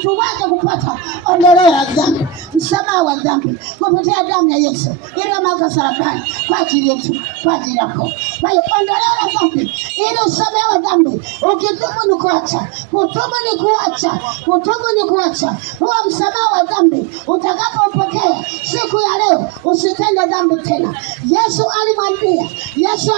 ili tuweze kupata ondoleo la dhambi, msamaha wa dhambi kupitia damu ya Yesu iliyomwagwa msalabani kwa ajili yetu, kwa ajili yako. Kwa hiyo ondoleo la dhambi ili usamehewe dhambi. Ukitubu ni kuacha, kutubu ni kuacha, kutubu ni kuacha. Huo msamaha wa dhambi utakapopokea siku ya leo, usitende dhambi tena. Yesu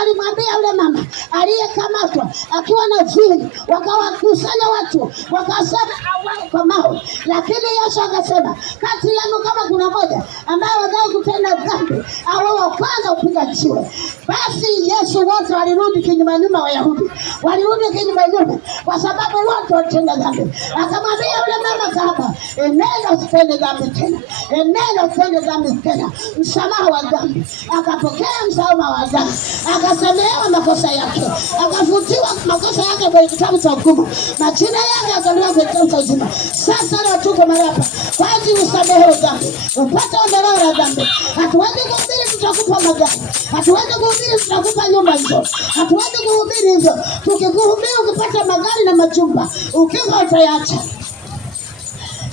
alimwambia yule mama aliyekamatwa akiwa na fimbo, wakawakusanya watu wakasema auawe kwa mawe. Lakini Yesu akasema, kati yenu kama kuna moja ambaye wadai kutenda dhambi, awe wa kwanza kupiga jiwe. Basi Yesu wote walirudi kinyume nyuma, Wayahudi walirudi kinyume nyuma kwa sababu wote walitenda dhambi. Akamwambia yule mama kahaba, enenda usitende dhambi tena, enenda usitende dhambi tena. Msamaha wa dhambi, akapokea msamaha wa dhambi, akasamehewa makosa yake, akafutiwa makosa yake kwenye kitabu cha hukumu, majina yake yakaliwa kwenye kitabu cha uzima. Sasa leo tuko mahali hapa kwa ajili usamehewe dhambi, upate ondoleo la dhambi. Hatuwezi kuhubiri tutakupa magari, hatuwezi kuhubiri tutakupa nyumba hizo, hatuwezi kuhubiri hivyo. Tukikuhubiri ukipata magari na majumba, ukifa utayaacha.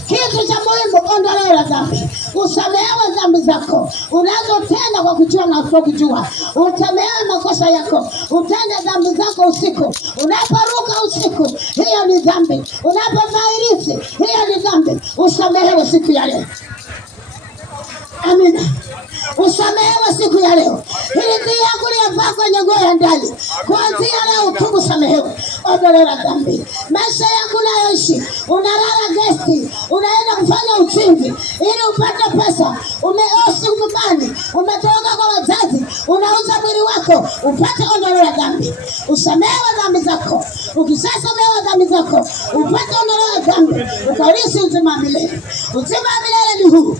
Kitu cha muhimu, ondoleo la dhambi. Usamehewe dhambi zako unazotenda kwa kujua na kutokujua. Usamehewe makosa yako. Utende dhambi zako usiku, unaporuka usiku, hiyo ni dhambi. Unapovairisi, hiyo ni dhambi. Usamehewe siku ya leo. Amina. Usamehewe siku ya leo. Hili yako liyavaa kwenye nguo ya ndani. Kuanzia leo utubu, samehewe, ondoleo la dhambi. Maisha yako unayoishi, unalala gesti, unaenda kufanya uchimbi ili upate pesa, umeoshi nyumbani, umetoka kwa wazazi, unauza mwili wako upate ondoleo la dhambi. Usamehewe dhambi zako. Ukishasamehewa dhambi zako, upate ondoleo la dhambi, ukarisi uzima milele. Uzima milele ni huu.